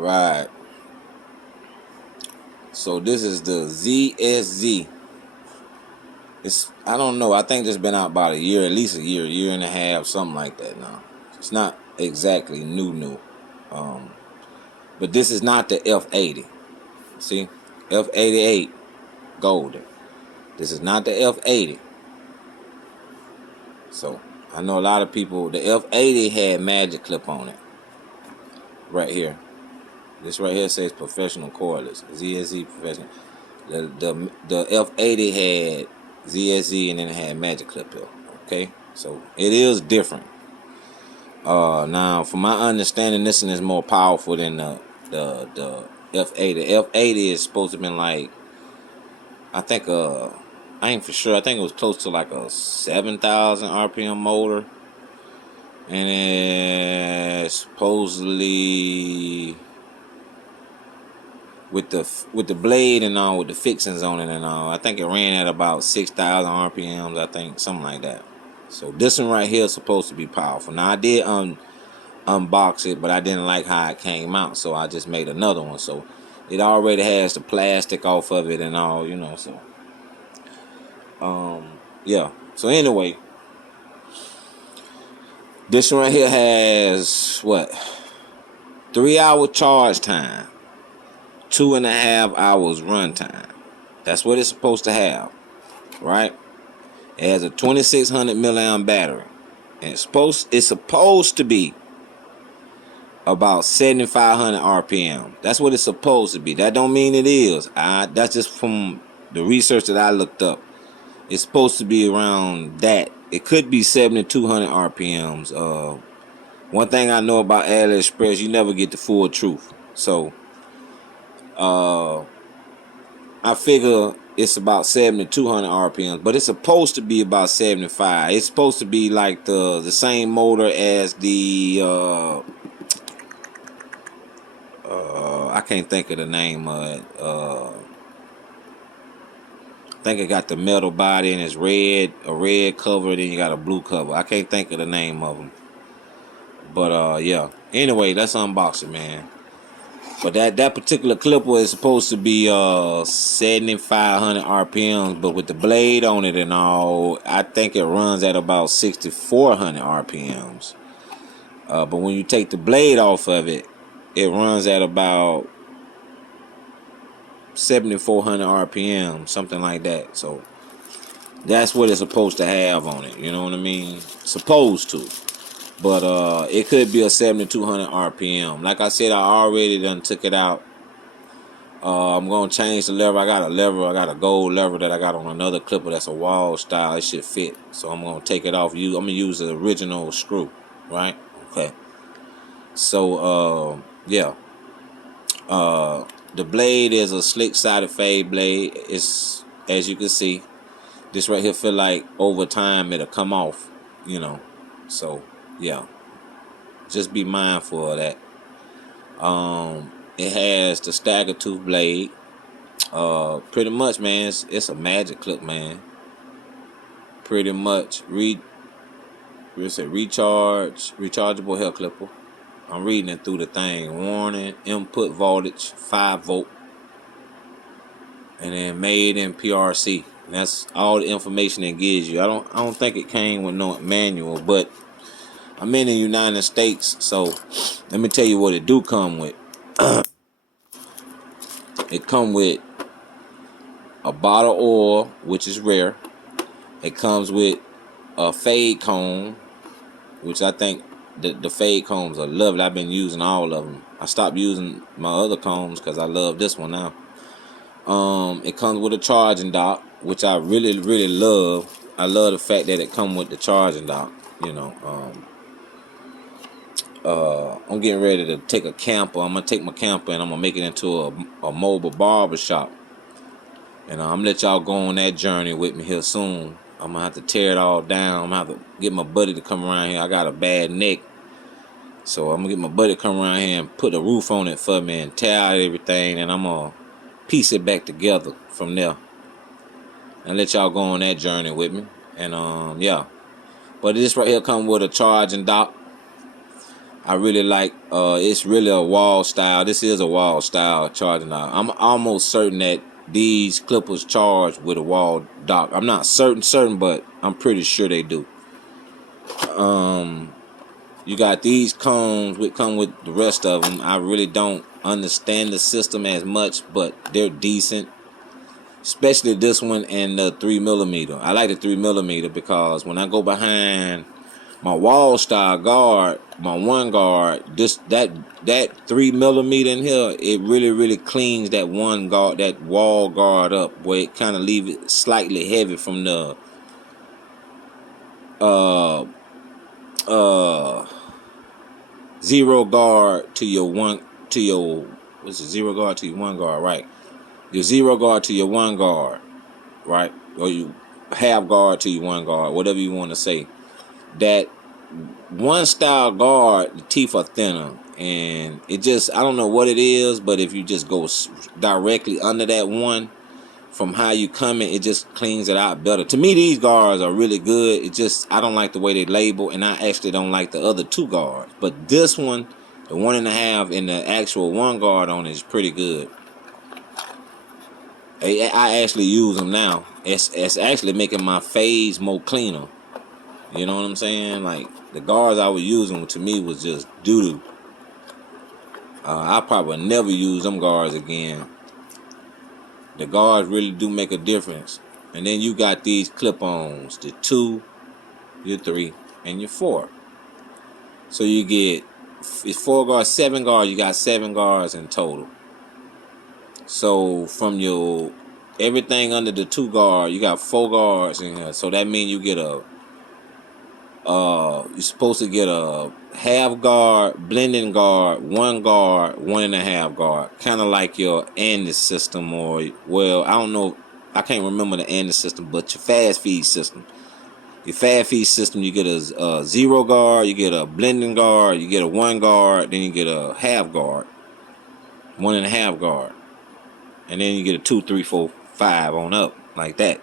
right. So this is the ZSZ. I don't know. I think it's been out about a year, at least a year and a half, something like that now. It's not exactly new. But this is not the F-80. See? F-88 Gold. This is not the F-80. So I know a lot of people, the F-80 had magic clip on it. Right here. This right here says professional cordless. ZSZ professional. The F-80 had ZSZ and then it had magic clip here. Okay? So it is different. Now from my understanding, this one is more powerful than the F-80. The F-80 is supposed to have been like, I think I ain't for sure. I think it was close to like a 7,000 RPM motor, and it supposedly with the blade and all, with the fixings on it and all, I think it ran at about 6,000 RPMs. I think something like that. So this one right here is supposed to be powerful. Now I did unbox it, but I didn't like how it came out, so I just made another one. So it already has the plastic off of it and all, you know. So yeah. So anyway, this one right here has what? 3-hour charge time, 2.5 hours run time. That's what it's supposed to have, right? It has a 2600 milliamp battery, and it's supposed to be about 7,500 RPM. That's what it's supposed to be. That don't mean it is. That's just from the research that I looked up. It's supposed to be around that. It could be 7,200 RPMs. One thing I know about AliExpress, you never get the full truth. So I figure it's about 7,200 RPMs, but it's supposed to be about 75. It's supposed to be like the same motor as the I can't think of the name of it. I think it got the metal body and it's a red cover, then you got a blue cover. I can't think of the name of them. But yeah. Anyway, let's unbox it, man. But that particular clipper is supposed to be 7,500 RPMs, but with the blade on it and all, I think it runs at about 6,400 RPMs. But when you take the blade off of it, it runs at about 7,400 RPM, something like that. So that's what it's supposed to have on it. You know what I mean? Supposed to. But it could be a 7,200 RPM. Like I said, I already done took it out. I'm going to change the lever. I got a gold lever that I got on another clipper that's a wall style. It should fit. So I'm going to take it off. I'm going to use the original screw. Right? Okay. So, yeah. The blade is a slick-sided fade blade. It's, as you can see, this right here feel like over time it'll come off, you know. So, yeah. Just be mindful of that. It has the stagger tooth blade. Pretty much, man, it's a magic clip, man. Pretty much. Rechargeable hair clipper. I'm reading it through the thing. Warning, input voltage 5 volt, and then made in PRC. And that's all the information it gives you. I don't think it came with no manual, but I'm in the United States, so let me tell you what it do come with. It come with a bottle of oil, which is rare. It comes with a fade comb, which I think the fade combs are lovely. I've been using all of them. I stopped using my other combs because I love this one now. It comes with a charging dock, which I really love. I love the fact that it comes with the charging dock. You know, I'm getting ready to take a camper. I'm gonna take my camper and I'm gonna make it into a mobile barber shop. And I'm gonna let y'all go on that journey with me here soon. I'm gonna have to tear it all down. I'm gonna have to get my buddy to come around here. I got a bad neck, so I'm gonna get my buddy to come around here and put a roof on it for me and tear out everything, and I'm gonna piece it back together from there. And let y'all go on that journey with me. And yeah. But this right here comes with a charging dock. I really like. It's really a wall style. This is a wall style charging knob. I'm almost certain that these clippers charge with a wall dock. I'm not certain, but I'm pretty sure they do. You got these cones which come with the rest of them. I really don't understand the system as much, but they're decent. Especially this one and the 3mm. I like the 3mm because when I go behind my wall style guard, my one guard, that 3mm in here, it really cleans that one guard, that wall guard up, where it kind of leave it slightly heavy from the zero guard to your one to your what's it, zero guard to your one guard, right? Your zero guard to your one guard, right? Or you half guard to your one guard, whatever you want to say. That one style guard, the teeth are thinner, and it just, I don't know what it is, but if you just go directly under that one from how you come in, it just cleans it out better. To me, these guards are really good. It just, I don't like the way they label, and I actually don't like the other two guards. But this one, the 1.5 and the actual one guard on it is pretty good. I actually use them now. It's actually making my fades more cleaner. You know what I'm saying? Like, the guards I was using to me was just doo-doo. I probably never use them guards again. The guards really do make a difference. And then you got these clip-ons, the 2, your 3, and your 4. So you get, it's 4 guards, 7 guards. You got 7 guards in total. So from your everything under the 2 guard, you got 4 guards in here. So that means you get a you're supposed to get a half guard, blending guard, 1 guard, 1.5 guard, kind of like your Andes system, or, well, I don't know, I can't remember the Andes system, but your fast feed system. Your fast feed system, you get a 0 guard, you get a blending guard, you get a 1 guard, then you get a half guard, 1.5 guard. And then you get a 2, 3, 4, 5 on up, like that.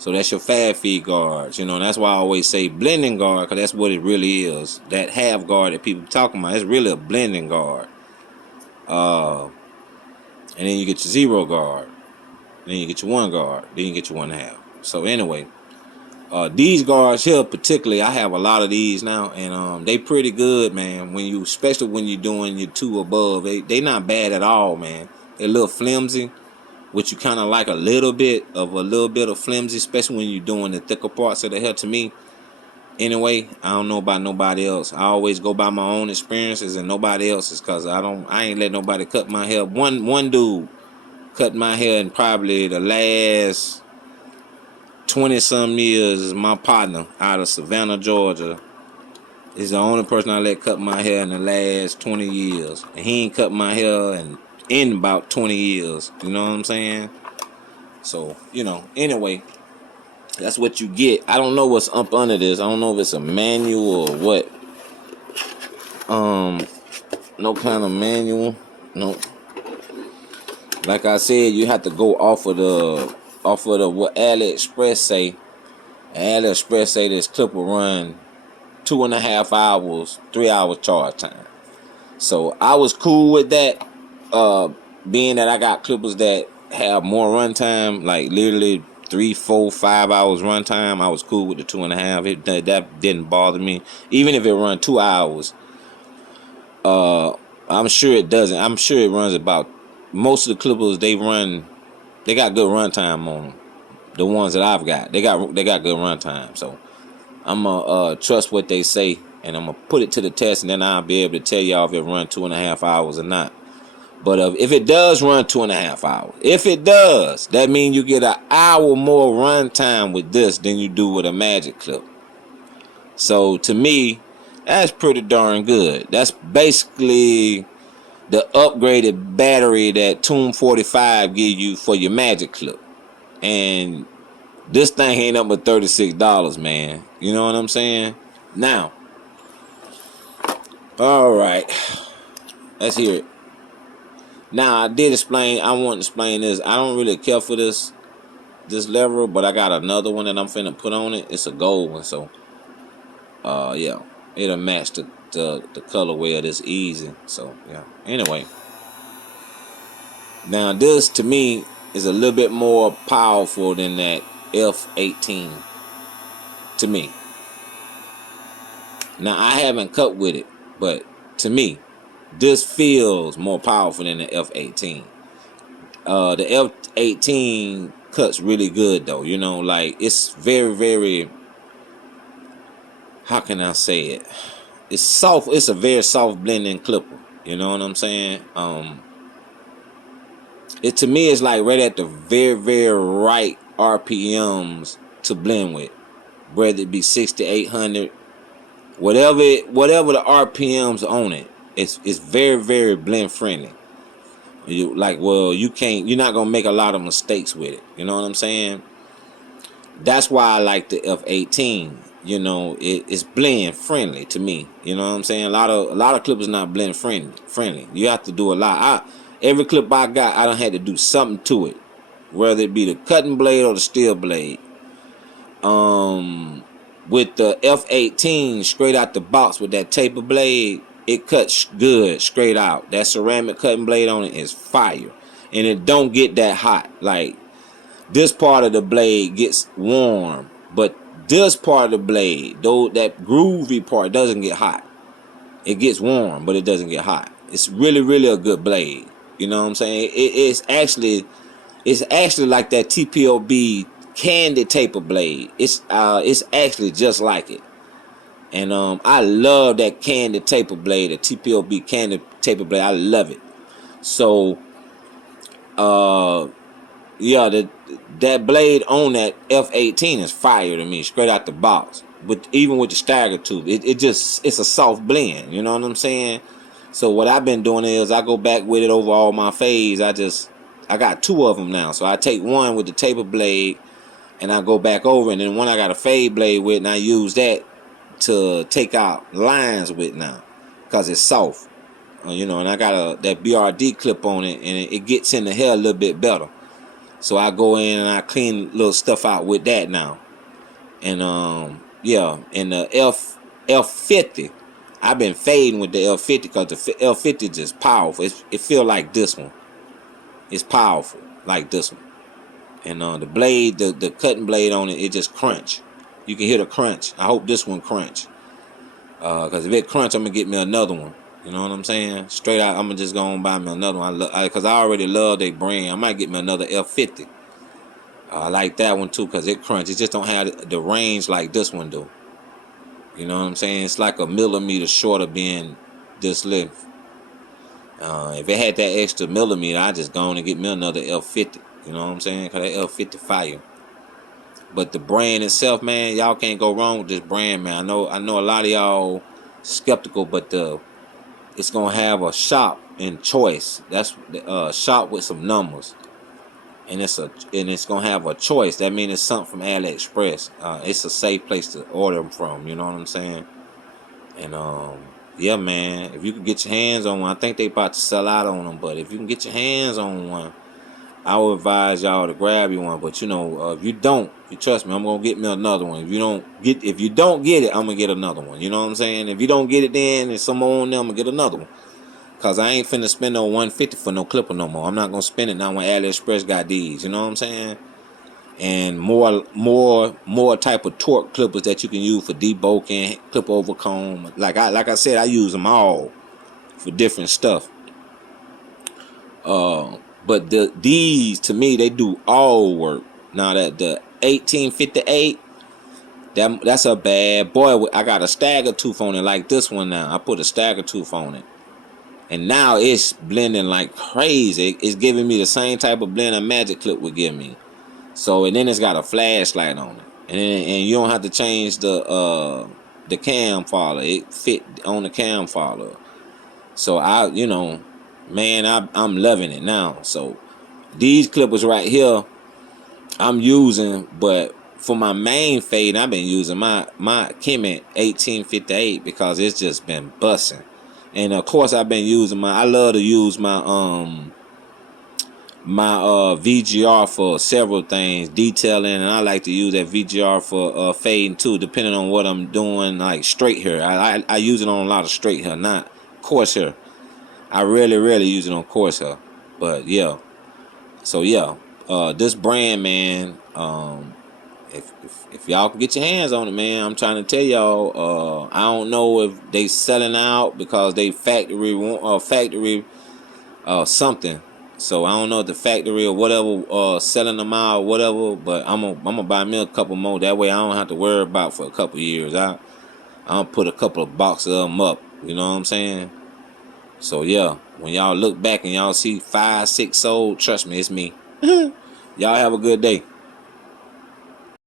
So that's your fast feed guards. You know, that's why I always say blending guard, because that's what it really is. That half guard that people talking about, it's really a blending guard. And then you get your 0 guard. Then you get your 1 guard. Then you get your 1.5. So anyway, these guards here particularly, I have a lot of these now, and they pretty good, man. When you, especially when you're doing your 2 above, they not bad at all, man. They're a little flimsy, which you kind of like a little bit of flimsy, especially when you're doing the thicker parts of the hair. To me, anyway, I don't know about nobody else. I always go by my own experiences and nobody else's, cause I ain't let nobody cut my hair. One dude cut my hair in probably the last 20-some years. Is my partner out of Savannah, Georgia. He's the only person I let cut my hair in the last 20 years, and he ain't cut my hair in about 20 years. You know what I'm saying? So, you know, anyway, that's what you get. I don't know what's up under this. I don't know if it's a manual or what. No kind of manual. No. Like I said, you have to go off of the what AliExpress say. AliExpress say this clip will run 2.5 hours, 3 hours charge time. So I was cool with that. Being that I got clippers that have more runtime, like literally 3, 4, 5 hours runtime, I was cool with the 2.5. That didn't bother me. Even if it run 2 hours, I'm sure it doesn't. I'm sure it runs about, most of the clippers they got good runtime on them. The ones that I've got, they got good runtime. So I'm gonna trust what they say, and I'm gonna put it to the test, and then I'll be able to tell y'all if it run 2.5 hours or not. But if it does run 2.5 hours, if it does, that means you get an hour more runtime with this than you do with a magic clip. So to me, that's pretty darn good. That's basically the upgraded battery that Tune 45 give you for your magic clip. And this thing ain't up but $36, man. You know what I'm saying? Now, all right, let's hear it. Now, I want to explain this. I don't really care for this lever, but I got another one that I'm finna put on it. It's a gold one, so yeah, it'll match the colorway of this easy. So yeah. Anyway, now this to me is a little bit more powerful than that F-18 to me. Now I haven't cut with it, but to me, this feels more powerful than the F-18. The F-18 cuts really good though. You know, like it's very, very. How can I say it? It's soft. It's a very soft blending clipper. You know what I'm saying? It to me is like right at the very, very right RPMs to blend with, whether it be 6,800, whatever the RPMs on it. It's very, very blend friendly. You're not gonna make a lot of mistakes with it. You know what I'm saying? That's why I like the F-18. You know, it's blend friendly to me. You know what I'm saying? A lot of clippers not blend friendly. You have to do a lot. Every clip I got, I done had to do something to it, whether it be the cutting blade or the steel blade. With the F-18 straight out the box with that taper blade, it cuts good straight out. That ceramic cutting blade on it is fire, and it don't get that hot. Like this part of the blade gets warm, but this part of the blade, though that groovy part, doesn't get hot. It gets warm, but it doesn't get hot. It's really, really a good blade. You know what I'm saying? It's actually like that TPOB candy taper blade. It's actually just like it. And I love that candy taper blade, the TPOB candy taper blade. I love it. So yeah, that blade on that F-18 is fire to me, straight out the box. But even with the stagger tube, it's a soft blend. You know what I'm saying? So what I've been doing is I go back with it over all my fades. I got two of them now. So I take one with the taper blade and I go back over, and then one I got a fade blade with, and I use that to take out lines with now because it's soft. You know, and I got that BRD clip on it, and it gets in the hair a little bit better. So I go in and I clean little stuff out with that now. And yeah, and the F-50, I've been fading with the F-50 because the F-50 is just powerful. It feel like this one. It's powerful like this one. And the blade, the cutting blade on it just crunch. You can hear the crunch. I hope this one crunch. Because if it crunch, I'm going to get me another one. You know what I'm saying? Straight out, I'm going to just go and buy me another one. Because I already love their brand. I might get me another F-50. I like that one too because it crunch. It just don't have the range like this one do. You know what I'm saying? It's like a millimeter shorter being this length. If it had that extra millimeter, I just go on and get me another F-50. You know what I'm saying? Because that F-50 fire. But the brand itself, man, y'all can't go wrong with this brand, man. I know a lot of y'all skeptical, but it's gonna have a shop in choice. That's shop with some numbers, and it's gonna have a choice. That means it's something from AliExpress. It's a safe place to order them from. You know what I'm saying? And yeah, man, if you can get your hands on one, I think they about to sell out on them. But if you can get your hands on one, I would advise y'all to grab you one. But you know, if you don't, you trust me, I'm gonna get me another one. If you don't get it, I'm gonna get another one. You know what I'm saying? If you don't get it, then and some more on them, I'm gonna get another one. Cause I ain't finna spend no 150 for no clipper no more. I'm not gonna spend it now when AliExpress got these. You know what I'm saying? And more type of torque clippers that you can use for debulking, clip over comb. Like I said, I use them all for different stuff. But these to me, they do all work. Now that the 1858, that's a bad boy. I got a stagger tooth on it like this one now. I put a stagger tooth on it, and now it's blending like crazy. It's giving me the same type of blend a Magic Clip would give me. So and then it's got a flashlight on it, and you don't have to change the cam follower. It fit on the cam follower. So I'm loving it now. So these clippers right here I'm using, but for my main fade I've been using my Kemet 1858 because it's just been busting. And of course I've been using I love to use my my VGR for several things, detailing, and I like to use that VGR for fading too, depending on what I'm doing. Like straight hair, I use it on a lot of straight hair, not coarse hair. I rarely use it on coarse hair, but yeah. So yeah, this brand, man. If y'all can get your hands on it, man, I'm trying to tell y'all. I don't know if they selling out because they factory something. So I don't know if the factory or whatever selling them out or whatever. But I'm gonna buy me a couple more. That way I don't have to worry about for a couple years. I'll put a couple of boxes of them up. You know what I'm saying? So yeah, when y'all look back and y'all see 5, 6 sold, trust me, it's me. Y'all have a good day.